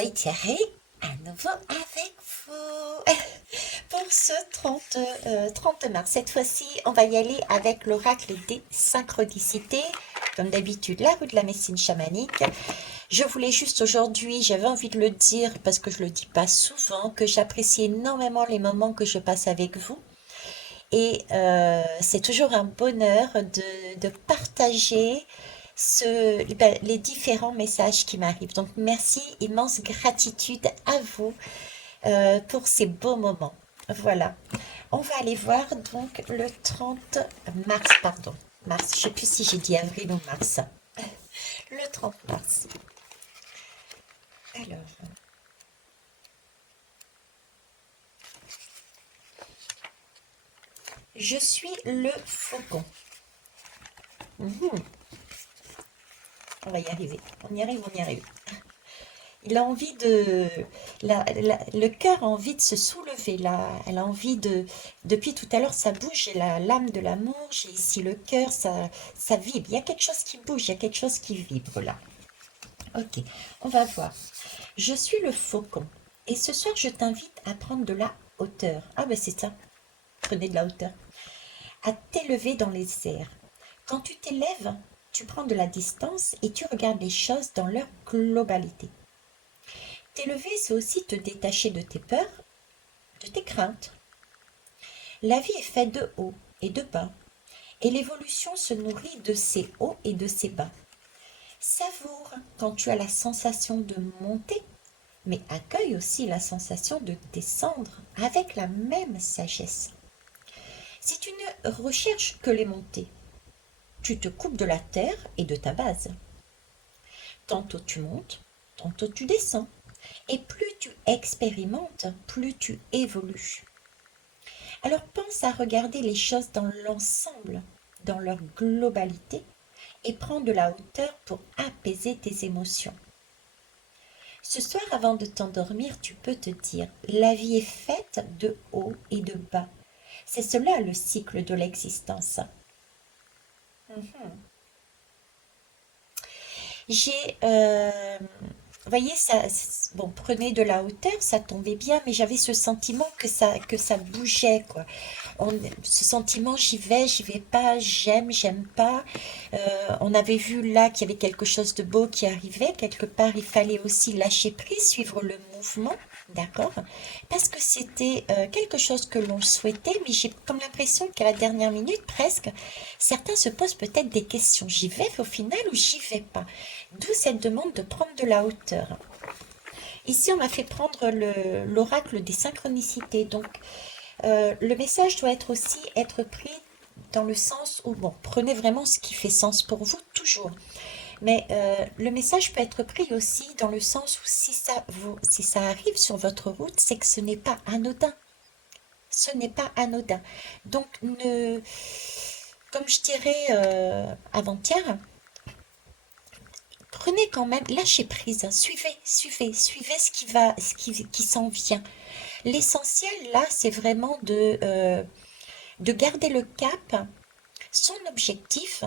Thierry, à nouveau avec vous pour ce 30 mars. Cette fois-ci, on va y aller avec l'oracle des synchronicités. Comme d'habitude, la roue de la médecine chamanique. Je voulais juste aujourd'hui, j'avais envie de le dire parce que je le dis pas souvent, que j'apprécie énormément les moments que je passe avec vous. Et c'est toujours un bonheur de partager les différents messages qui m'arrivent. Donc merci, immense gratitude à vous pour ces beaux moments. Voilà. On va aller voir donc le 30 mars, pardon. Mars, je ne sais plus si j'ai dit avril ou mars. Le 30 mars. Alors, je suis le faucon. Mhm. On va y arriver. On y arrive, on y arrive. Il a envie de... le cœur a envie de se soulever, là. Elle a envie de... Depuis tout à l'heure, ça bouge. J'ai la lame de l'amour, j'ai ici le cœur, ça vibre. Il y a quelque chose qui bouge, il y a quelque chose qui vibre, là. Ok, on va voir. Je suis le faucon. Et ce soir, je t'invite à prendre de la hauteur. Ah ben c'est ça, prenez de la hauteur. À t'élever dans les airs. Quand tu t'élèves, tu prends de la distance et tu regardes les choses dans leur globalité. T'élever, c'est aussi te détacher de tes peurs, de tes craintes. La vie est faite de hauts et de bas, et l'évolution se nourrit de ces hauts et de ces bas. Savoure quand tu as la sensation de monter, mais accueille aussi la sensation de descendre avec la même sagesse. Si tu ne recherches que les montées, tu te coupes de la terre et de ta base. Tantôt tu montes, tantôt tu descends, et plus tu expérimentes, plus tu évolues. Alors pense à regarder les choses dans l'ensemble, dans leur globalité, et prends de la hauteur pour apaiser tes émotions. Ce soir, avant de t'endormir, tu peux te dire, la vie est faite de hauts et de bas. C'est cela le cycle de l'existence. Mhm. J'ai, vous voyez, bon, prenez de la hauteur, ça tombait bien, mais j'avais ce sentiment que ça bougeait, quoi. Ce sentiment, j'y vais pas, j'aime pas. On avait vu là qu'il y avait quelque chose de beau qui arrivait. Quelque part, il fallait aussi lâcher prise, suivre le mouvement, d'accord? Parce que c'était quelque chose que l'on souhaitait, mais j'ai comme l'impression qu'à la dernière minute, presque, certains se posent peut-être des questions. J'y vais au final ou j'y vais pas? D'où cette demande de prendre de la hauteur. Ici, on m'a fait prendre l'oracle des synchronicités. Donc, le message doit être pris dans le sens où, bon, prenez vraiment ce qui fait sens pour vous, toujours. Mais le message peut être pris aussi dans le sens où si ça arrive sur votre route, c'est que ce n'est pas anodin. Ce n'est pas anodin. Donc, comme je dirais avant-hier, prenez quand même, lâchez prise, suivez ce qui s'en vient. L'essentiel là, c'est vraiment de garder le cap, son objectif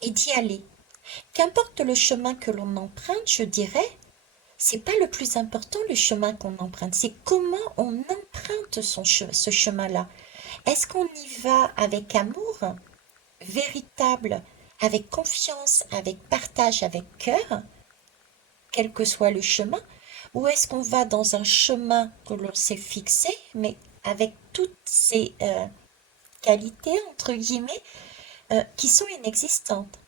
et d'y aller. Qu'importe le chemin que l'on emprunte, je dirais, c'est pas le plus important le chemin qu'on emprunte, c'est comment on emprunte ce chemin-là. Est-ce qu'on y va avec amour, véritable, avec confiance, avec partage, avec cœur, quel que soit le chemin, ou est-ce qu'on va dans un chemin que l'on s'est fixé, mais avec toutes ces qualités, entre guillemets, qui sont inexistantes?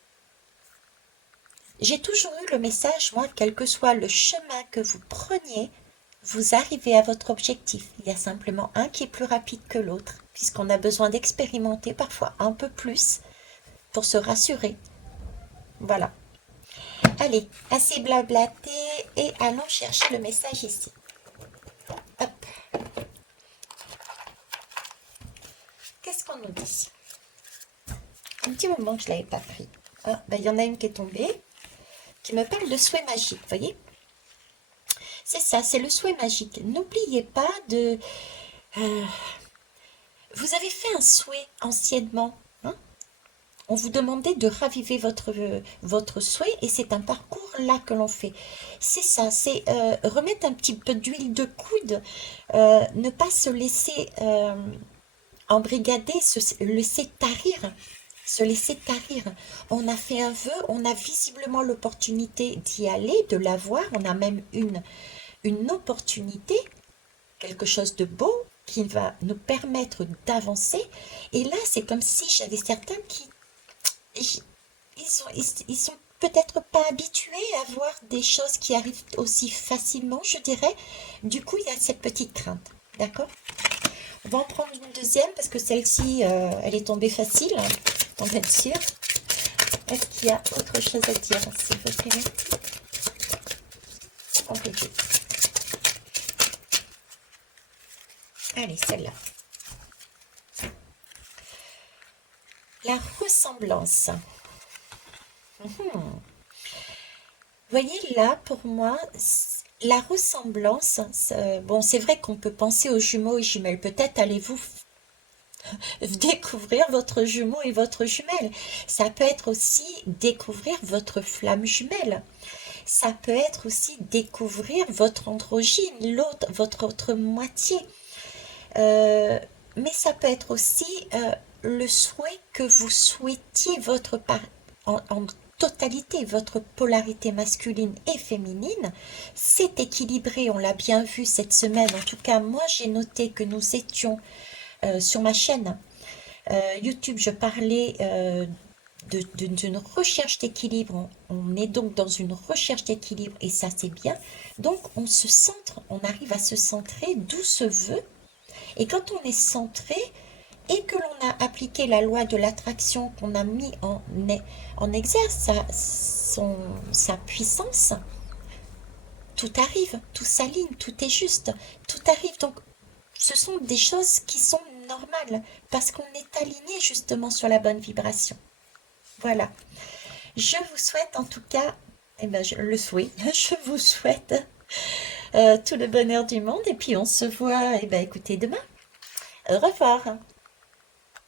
J'ai toujours eu le message, moi, quel que soit le chemin que vous preniez, vous arrivez à votre objectif. Il y a simplement un qui est plus rapide que l'autre, puisqu'on a besoin d'expérimenter parfois un peu plus pour se rassurer. Voilà. Allez, assez blablaté et allons chercher le message ici. Hop. Qu'est-ce qu'on nous dit? Un petit moment que je ne l'avais pas pris. Ah, ben, il y en a une qui est tombée, qui me parle de souhait magique, vous voyez? C'est ça, c'est le souhait magique. N'oubliez pas de... euh, vous avez fait un souhait anciennement, hein? on vous demandait de raviver votre souhait et c'est un parcours là que l'on fait. C'est ça, c'est remettre un petit peu d'huile de coude, ne pas se laisser embrigader, se laisser tarir. Se laisser tarir. On a fait un vœu, on a visiblement l'opportunité d'y aller, de l'avoir, on a même une opportunité, quelque chose de beau qui va nous permettre d'avancer. Et là, c'est comme si j'avais certains qui ils sont peut-être pas habitués à voir des choses qui arrivent aussi facilement, je dirais. Du coup, il y a cette petite crainte. D'accord? On va en prendre une deuxième parce que celle-ci, elle est tombée facile, hein, on va être sûr. Est-ce qu'il y a autre chose à dire, s'il vous plaît? Compliqué. Allez, celle-là. La ressemblance. Vous voyez là, pour moi, la ressemblance, bon, c'est vrai qu'on peut penser aux jumeaux et jumelles. Peut-être allez-vous découvrir votre jumeau et votre jumelle. Ça peut être aussi découvrir votre flamme jumelle. Ça peut être aussi découvrir votre androgyne, l'autre, votre autre moitié. Mais ça peut être aussi le souhait que vous souhaitiez en totalité, votre polarité masculine et féminine. C'est équilibré, on l'a bien vu cette semaine. En tout cas, moi, j'ai noté que nous étions sur ma chaîne YouTube, je parlais d'une recherche d'équilibre. On est donc dans une recherche d'équilibre et ça, c'est bien. Donc, on se centre, on arrive à se centrer, d'où ce vœu. Et quand on est centré et que l'on a appliqué la loi de l'attraction, qu'on a mis en exerce sa puissance, tout arrive, tout s'aligne, tout est juste, tout arrive. Donc, ce sont des choses qui sont normales parce qu'on est aligné justement sur la bonne vibration. Voilà. Je vous souhaite en tout cas, le souhait, je vous souhaite tout le bonheur du monde et puis on se voit, écoutez, demain. Au revoir.